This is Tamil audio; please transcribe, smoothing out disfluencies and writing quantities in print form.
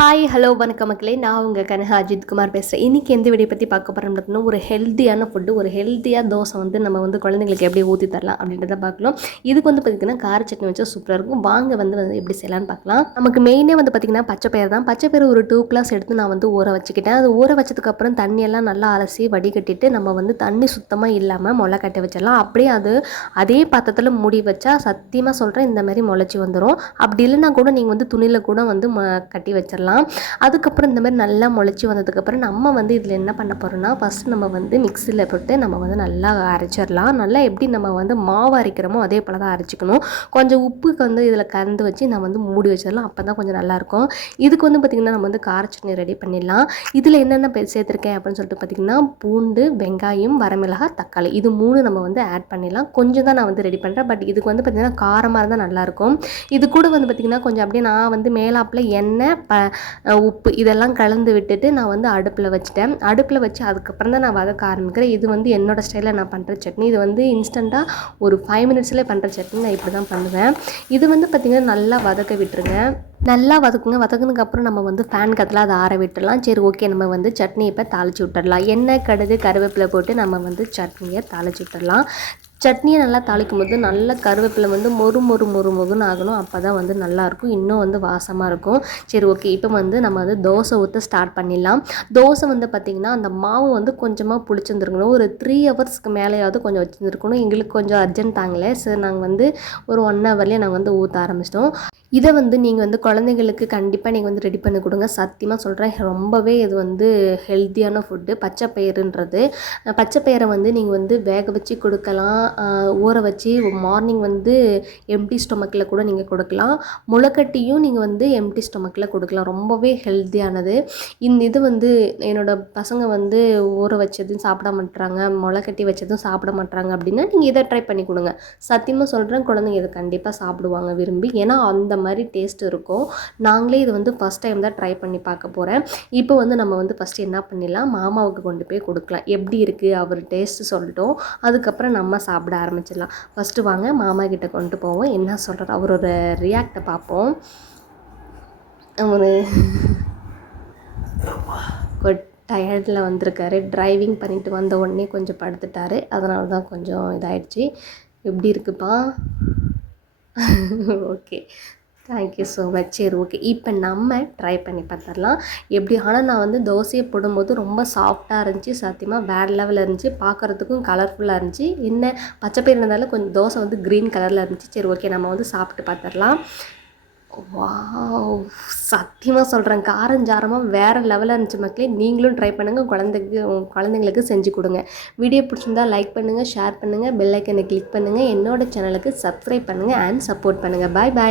ஹாய் ஹலோ வணக்கம் மக்களே, நான் உங்கள் கனகா அஜித்குமார் பேசுகிறேன். இன்றைக்கி எந்த வீடியோ பற்றி பார்க்க போகிறோம்னு பார்த்தீங்கன்னா, ஒரு ஹெல்த்தியான ஃபுட்டு, ஒரு ஹெல்த்தியாக தோசை வந்து நம்ம வந்து குழந்தைங்களுக்கு எப்படி ஊற்றி தரலாம் அப்படின்றத பார்க்கலாம். இதுக்கு வந்து பார்த்திங்கன்னா கார சட்னி வச்சா சூப்பராக இருக்கும். வாங்க வந்து எப்படி செய்யலான்னு பார்க்கலாம். நமக்கு மெயினே வந்து பார்த்திங்கன்னா பச்சைப்பயிறு தான். பச்சைப்பயிறு ஒரு 2 கிளாஸ் எடுத்து நான் வந்து ஊற வச்சுக்கிட்டேன். அது ஊற வச்சதுக்கப்புறம் தண்ணியெல்லாம் நல்லா அலசி வடிகட்டிட்டு நம்ம வந்து தண்ணி சுத்தமாக இல்லாமல் முளை கட்ட வச்சிடலாம். அப்படியே அதே பாத்திரத்தில் மூடி வச்சா சத்தியமாக சொல்கிறேன் இந்த மாதிரி முளைச்சி வந்துடும். அப்படி இல்லைனா கூட நீங்கள் வந்து துணியில் கூட வந்து கட்டி வச்சிடலாம். அதுக்கப்புறம் இந்த மாதிரி நல்லா முளைச்சி வந்ததுக்கப்புறம் நம்ம வந்து இதில் என்ன பண்ண போகிறோம்னா, ஃபஸ்ட்டு நம்ம வந்து மிக்சியில் போட்டு நம்ம வந்து நல்லா அரைச்சிடலாம். நல்லா எப்படி நம்ம வந்து மாவு அரைக்கிறோமோ அதே போல் தான் அரைச்சிக்கணும். கொஞ்சம் உப்புக்கு வந்து இதில் கலந்து வச்சு நான் வந்து மூடி வச்சிடலாம். அப்போ தான் கொஞ்சம் நல்லாயிருக்கும். இதுக்கு வந்து பார்த்திங்கன்னா நம்ம வந்து கார சட்னி ரெடி பண்ணிடலாம். இதில் என்னென்ன சேர்த்துருக்கேன் அப்படின்னு சொல்லிட்டு பார்த்திங்கன்னா, பூண்டு, வெங்காயம், வரமிளகாய், தக்காளி, இது 3 நம்ம வந்து ஆட் பண்ணிடலாம். கொஞ்சம் தான் நான் வந்து ரெடி பண்ணுறேன். பட் இதுக்கு வந்து பார்த்திங்கன்னா காரமாக இருந்தால் நல்லாயிருக்கும். இது கூட வந்து பார்த்திங்கன்னா கொஞ்சம் அப்படியே நான் வந்து மேலாப்பில் எண்ணெய், உப்பு இதெல்லாம் கலந்து விட்டுட்டு நான் வந்து அடுப்பில் வச்சுட்டேன். அடுப்பில் வச்சு அதுக்கப்புறம் தான் நான் வதக்க ஆரம்பிக்கிறேன். இது வந்து என்னோடய ஸ்டைலில் நான் பண்ணுற சட்னி. இது வந்து இன்ஸ்டண்ட்டாக ஒரு 5 மினிட்ஸ்லேயே பண்ணுற சட்னி. நான் இப்படி தான் பண்ணுவேன். இது வந்து பார்த்திங்கன்னா நல்லா வதக்க விட்டுருங்க. நல்லா வதக்குங்க. வதக்குனதுக்கப்புறம் நம்ம வந்து ஃபேன் காற்றுல அதை ஆற விட்டுடலாம். சரி, ஓகே, நம்ம வந்து சட்னி இப்போ தாளித்து விட்டுடலாம். எண்ணெய், கடுகு, கருவேப்பிலை போட்டு நம்ம வந்து சட்னியை தாளித்து விட்டுடலாம். சட்னியை நல்லா தாளிக்கும் போது நல்ல கருவேப்பிலை வந்து மொறுன்னு ஆகணும். அப்போ தான் வந்து நல்லாயிருக்கும், இன்னும் வந்து வாசமாக இருக்கும். சரி, ஓகே, இப்போ வந்து நம்ம வந்து தோசை ஊற்ற ஸ்டார்ட் பண்ணிடலாம். தோசை வந்து பார்த்திங்கன்னா அந்த மாவு வந்து கொஞ்சமாக புளிச்சிருந்துருக்கணும். ஒரு 3 ஹவர்ஸ்க்கு மேலேயாவது கொஞ்சம் வச்சுருந்துருக்கணும். எங்களுக்கு கொஞ்சம் அர்ஜென்ட் தாங்களே. சரி, நாங்கள் வந்து ஒரு 1 ஹவர்லேயே நாங்கள் வந்து ஊற்ற ஆரம்பிச்சிட்டோம். இதை வந்து நீங்கள் வந்து குழந்தைங்களுக்கு கண்டிப்பாக நீங்கள் வந்து ரெடி பண்ணி கொடுங்க. சத்தியமாக சொல்கிறேன், ரொம்பவே இது வந்து ஹெல்த்தியான ஃபுட்டு. பச்சைப்பயிறுன்றது, பச்சைப்பயிரை வந்து நீங்கள் வந்து வேக வச்சு கொடுக்கலாம், ஊற வச்சு மார்னிங் வந்து எம்டி ஸ்டொமக்கில் கூட நீங்கள் கொடுக்கலாம். முளைக்கட்டியும் நீங்கள் வந்து எம்டி ஸ்டொமக்கில் கொடுக்கலாம். ரொம்பவே ஹெல்த்தியானது. இது வந்து என்னோடய பசங்க வந்து ஊற வச்சதும் சாப்பிட மாட்டுறாங்க, முளைக்கட்டி வச்சதும் சாப்பிட மாட்டுறாங்க அப்படின்னா நீங்கள் இதை ட்ரை பண்ணி கொடுங்க. சத்தியமாக சொல்கிறேன், குழந்தைங்க இதை கண்டிப்பாக சாப்பிடுவாங்க விரும்பி. ஏன்னா அந்த மாதிரி டேஸ்ட் இருக்கும். நாங்களே இது வந்து ஃபஸ்ட் டைம் தான் ட்ரை பண்ணி பார்க்க போகிறேன். இப்போ வந்து நம்ம வந்து ஃபஸ்ட்டு என்ன பண்ணிடலாம், மாமாவுக்கு கொண்டு போய் கொடுக்கலாம். எப்படி இருக்குது அவர் டேஸ்ட்டு சொல்லட்டும், அதுக்கப்புறம் நம்ம சாப்பிட ஆரம்பிச்சிடலாம். ஃபஸ்ட்டு வாங்க மாமா கிட்ட கொண்டு போவோம். என்ன சொல்கிறார் அவரோட ரியாக்டை பார்ப்போம். ஒரு டயர்டில் வந்திருக்காரு. டிரைவிங் பண்ணிவிட்டு வந்த உடனே கொஞ்சம் படுத்துட்டார். அதனால தான் கொஞ்சம் இதாகிடுச்சு. எப்படி இருக்குப்பா? Okay, thank you so much. சரி, ஓகே, இப்போ நம்ம ட்ரை பண்ணி பார்த்துடலாம் எப்படி. ஆனால் நான் வந்து தோசையை போடும்போது ரொம்ப சாஃப்டாக இருந்துச்சு. சத்தியமாக வேறு லெவலில் இருந்துச்சு. பார்க்குறதுக்கும் கலர்ஃபுல்லாக இருந்துச்சு. என்ன பச்சைப்பயிறு இருந்தாலும் கொஞ்சம் தோசை வந்து க்ரீன் கலரில் இருந்துச்சு. சரி, ஓகே, நம்ம வந்து சாப்பிட்டு பார்த்துடலாம். வாவ், சத்தியமாக சொல்கிறேன், காரஞ்சாரமாக வேறு லெவலாக இருந்துச்சு மக்களே. நீங்களும் ட்ரை பண்ணுங்கள், குழந்தைங்களுக்கு செஞ்சு கொடுங்க. வீடியோ பிடிச்சிருந்தா லைக் பண்ணுங்கள், ஷேர் பண்ணுங்கள், பெல் ஐக்கனை கிளிக் பண்ணுங்கள், என்னோடய சேனலுக்கு சப்ஸ்கிரைப் பண்ணுங்கள் அண்ட் சப்போர்ட் பண்ணுங்கள். பாய் பாய்.